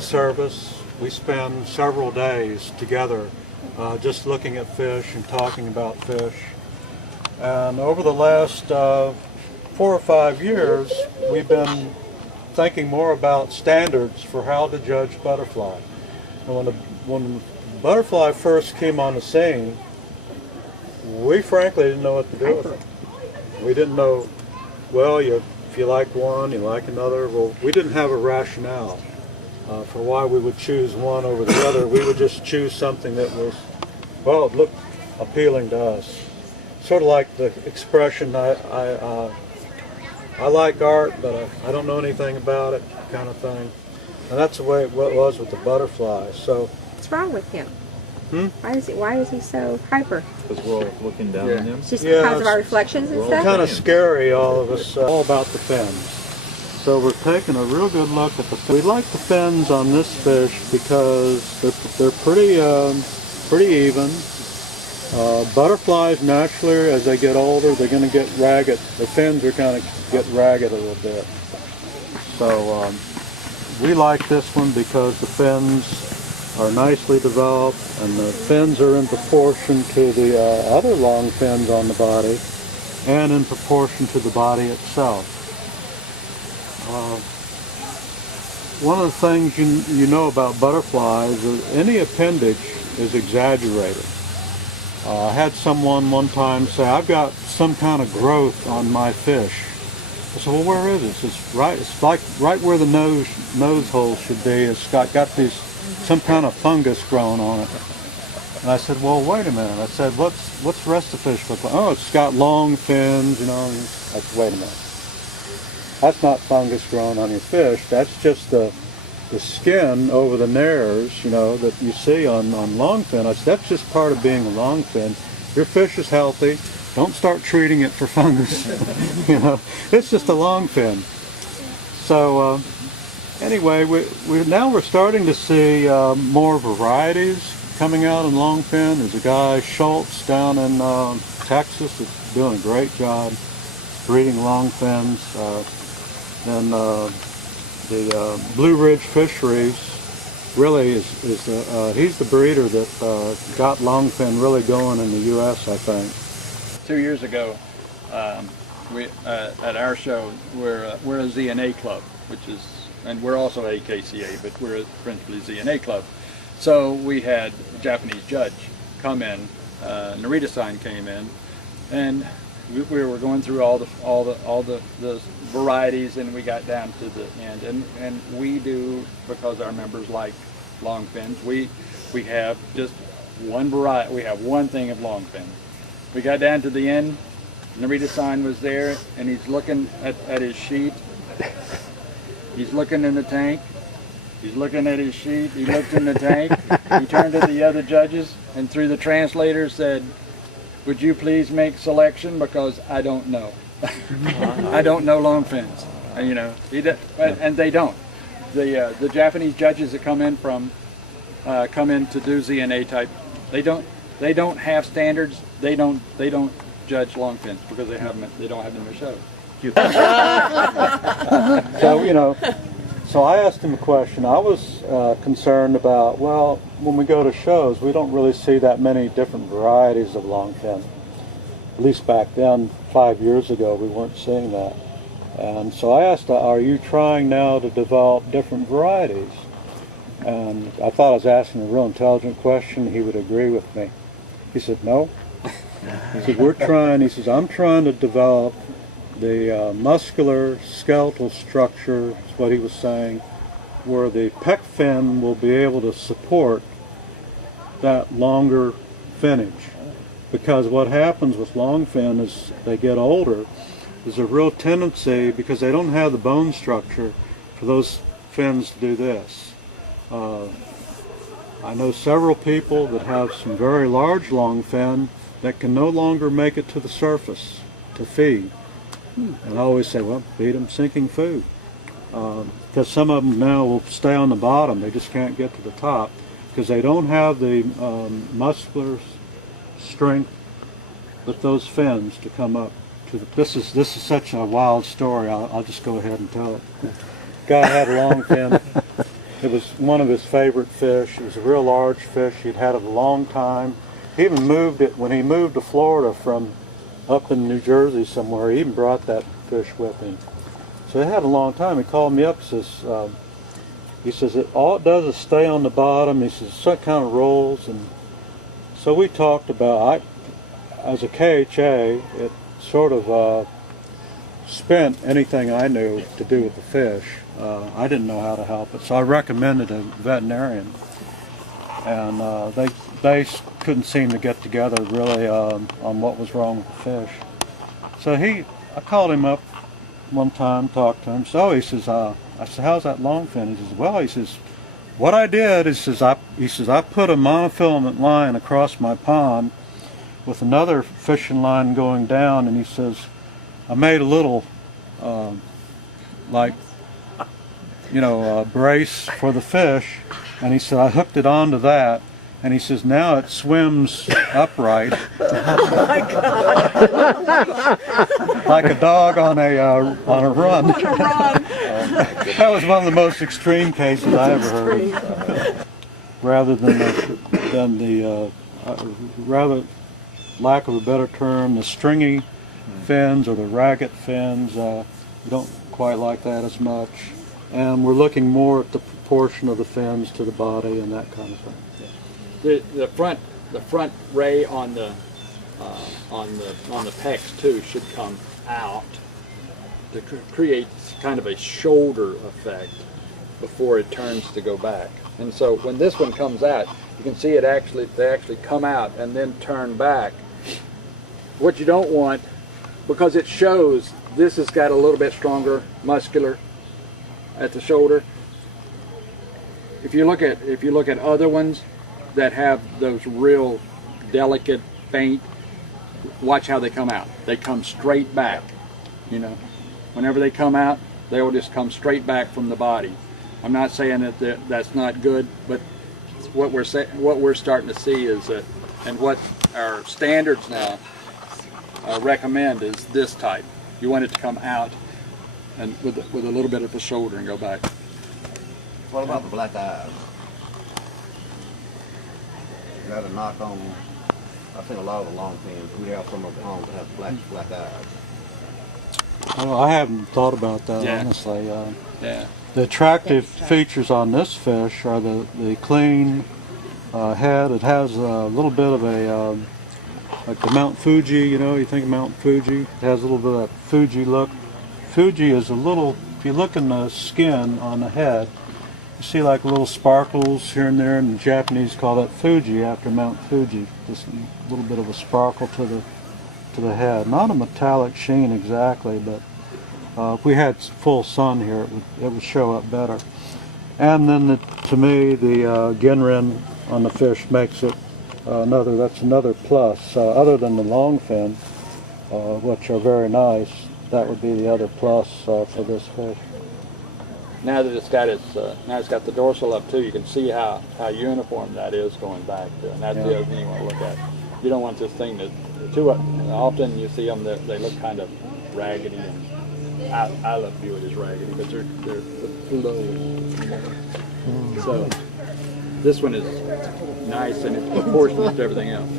Service, we spend several days together just looking at fish and talking about fish. And over the last 4 or 5 years, we've been thinking more about standards for how to judge butterfly. And when butterfly first came on the scene, we frankly didn't know what to do with it. We didn't know, well, if you like one, you like another. Well, we didn't have a rationale for why we would choose one over the other. We would just choose something that was, well, it looked appealing to us. Sort of like the expression, I like art, but I don't know anything about it, kind of thing. And that's the way it was with the butterfly. So, what's wrong with him? Why is he so hyper? Because we're all looking down on him. It's just because of our reflections and stuff? Kind of scary, all of us, all about the fins. So we're taking a real good look at the fins. We like the fins on this fish because they're pretty even. Butterflies naturally, as they get older, they're going to get ragged. The fins are kind of get ragged a little bit. So we like this one because the fins are nicely developed, and the fins are in proportion to the other long fins on the body, and in proportion to the body itself. One of the things you know about butterflies is any appendage is exaggerated. I had someone one time say, I've got some kind of growth on my fish. I said, well, where is it? It's like right where the nose hole should be. It's got these some kind of fungus growing on it. And I said, well, wait a minute. I said, what's the rest of the fish look like? Oh, it's got long fins, you know. I said, wait a minute. That's not fungus growing on your fish. That's just the skin over the nares, you know, that you see on longfin. I said, that's just part of being a longfin. Your fish is healthy. Don't start treating it for fungus. You know, it's just a longfin. So anyway, we're starting to see more varieties coming out in longfin. There's a guy, Schultz, down in Texas, that's doing a great job breeding longfins. And the Blue Ridge Fisheries really he's the breeder that got longfin really going in the U.S., I think. 2 years ago, we at our show, we're a ZNA club, and we're also AKCA, but we're principally ZNA club. So we had a Japanese judge come in, Narita-san came in, and we were going through all the varieties, and we got down to the end, and we do, because our members like longfins, we have just one variety. We have one thing of longfin. We got down to the end. Narita-san was there, and he's looking at his sheet. He's looking in the tank. He's looking at his sheet. He looked in the tank. He turned to the other judges, and through the translator said, would you please make selection, because I don't know. I don't know longfins. And, you know, and they don't. The Japanese judges that come in to do ZNA type, they don't have standards. They don't judge longfins because they don't have them to show. So, you know, so I asked him a question. I was concerned about, well, when we go to shows, we don't really see that many different varieties of longfin. At least back then, 5 years ago, we weren't seeing that. And so I asked, are you trying now to develop different varieties? And I thought I was asking a real intelligent question. He would agree with me. He said, no. He said, I'm trying to develop the muscular skeletal structure, is what he was saying, where the pec fin will be able to support that longer finnage. Because what happens with longfin as they get older is a real tendency, because they don't have the bone structure, for those fins to do this. I know several people that have some very large longfin that can no longer make it to the surface to feed. And I always say, well, feed them sinking food. Because some of them now will stay on the bottom. They just can't get to the top because they don't have the muscular strength with those fins to come up to the... This is such a wild story. I'll just go ahead and tell it. Guy had a long fin. It was one of his favorite fish. It was a real large fish. He'd had it a long time. He even moved it, when he moved to Florida from up in New Jersey somewhere, he even brought that fish with him. So it had a long time. He called me up and says, all it does is stay on the bottom. He says, so it kind of rolls. And so we talked about, as a KHA, it sort of spent anything I knew to do with the fish. I didn't know how to help it, so I recommended a veterinarian. And they couldn't seem to get together really on what was wrong with the fish. So I called him up one time, talked to him. So he says, I said, how's that longfin? He says, well, he says, what I did, he says, I put a monofilament line across my pond with another fishing line going down, and he says, I made a little, brace for the fish, and he said, I hooked it onto that, and he says, now it swims upright. Oh my God. Like a dog on a run. That was one of the most extreme cases I ever heard of. Rather than lack of a better term, the stringy fins or the ragged fins, we don't quite like that as much. And we're looking more at the proportion of the fins to the body and that kind of thing. The front ray on the pecs too should come out to create kind of a shoulder effect before it turns to go back. And so when this one comes out, you can see they actually come out and then turn back. What you don't want, because it shows this has got a little bit stronger muscular at the shoulder. If you look at other ones that have those real delicate, faint, watch how they come out. They come straight back. Whenever they come out, they will just come straight back from the body. I'm not saying that that's not good, but what we're starting to see is that, and what our standards now recommend is this type. You want it to come out and with a little bit of a shoulder and go back. What about the black eyes? You got a knock on, I've seen a lot of the long fins. We have some of the ponds that have black eyes. Well, I haven't thought about that, honestly. Yeah. The attractive features on this fish are the clean head. It has a little bit of a, like the Mount Fuji, you think of Mount Fuji. It has a little bit of that Fuji look. Fuji is a little, if you look in the skin on the head, you see like little sparkles here and there, and the Japanese call that Fuji after Mount Fuji. Just a little bit of a sparkle to the head. Not a metallic sheen exactly, but if we had full sun here, it would show up better. And then to me, the Genrin on the fish makes it that's another plus. Other than the longfin, which are very nice, that would be the other plus for this fish. Now that it's got the dorsal up too, you can see how uniform that is going back to, and that's the other thing you want to look at. You don't want this thing that too often you see them they look kind of raggedy, and I love view it as raggedy, but they're low. So this one is nice and it's proportionate to everything else.